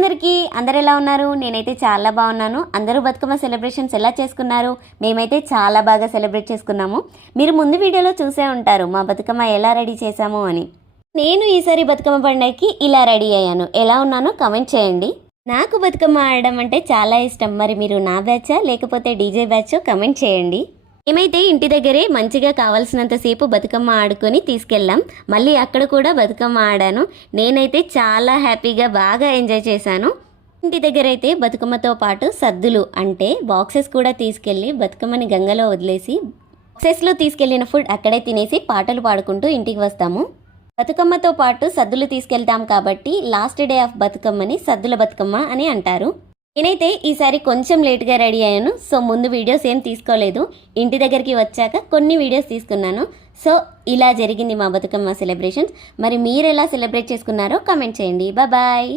అందరికీ అందరు ఎలా ఉన్నారు? నేనైతే చాలా బాగున్నాను. అందరూ బతుకమ్మ సెలబ్రేషన్స్ ఎలా చేసుకున్నారు? మేమైతే చాలా బాగా సెలబ్రేట్ చేసుకున్నాము. మీరు ముందు వీడియోలో చూసే ఉంటారు మా బతుకమ్మ ఎలా రెడీ చేశాము అని. నేను ఈసారి బతుకమ్మ పండుగకి ఇలా రెడీ అయ్యాను. ఎలా ఉన్నానో కామెంట్ చేయండి. నాకు బతుకమ్మ ఆడడం అంటే చాలా ఇష్టం. మరి మీరు నా బ్యాచా లేకపోతే డీజే బ్యాచో కామెంట్ చేయండి. మేమైతే ఇంటి దగ్గరే మంచిగా కావాల్సినంతసేపు బతుకమ్మ ఆడుకొని తీసుకెళ్ళాం. మళ్ళీ అక్కడ కూడా బతుకమ్మ ఆడాను. నేనైతే చాలా హ్యాపీగా బాగా ఎంజాయ్ చేశాను. ఇంటి దగ్గర అయితే బతుకమ్మతో పాటు సద్దులు అంటే బాక్సెస్ కూడా తీసుకెళ్ళి బతుకమ్మని గంగలో వదిలేసి బాక్సెస్లో తీసుకెళ్ళిన ఫుడ్ అక్కడే తినేసి పాటలు పాడుకుంటూ ఇంటికి వస్తాము. బతుకమ్మతో పాటు సద్దులు తీసుకెళ్తాం కాబట్టి లాస్ట్ డే ఆఫ్ బతుకమ్మని సద్దుల బతుకమ్మ అని అంటారు. నేనైతే ఈసారి కొంచెం లేట్గా రెడీ అయ్యాను. సో ముందు వీడియోస్ ఏం తీసుకోలేదు. ఇంటి దగ్గరికి వచ్చాక కొన్ని వీడియోస్ తీసుకున్నాను. సో ఇలా జరిగింది మా బతుకమ్మ సెలబ్రేషన్స్. మరి మీరు ఎలా సెలబ్రేట్ చేసుకున్నారో కామెంట్ చేయండి. బాయ్.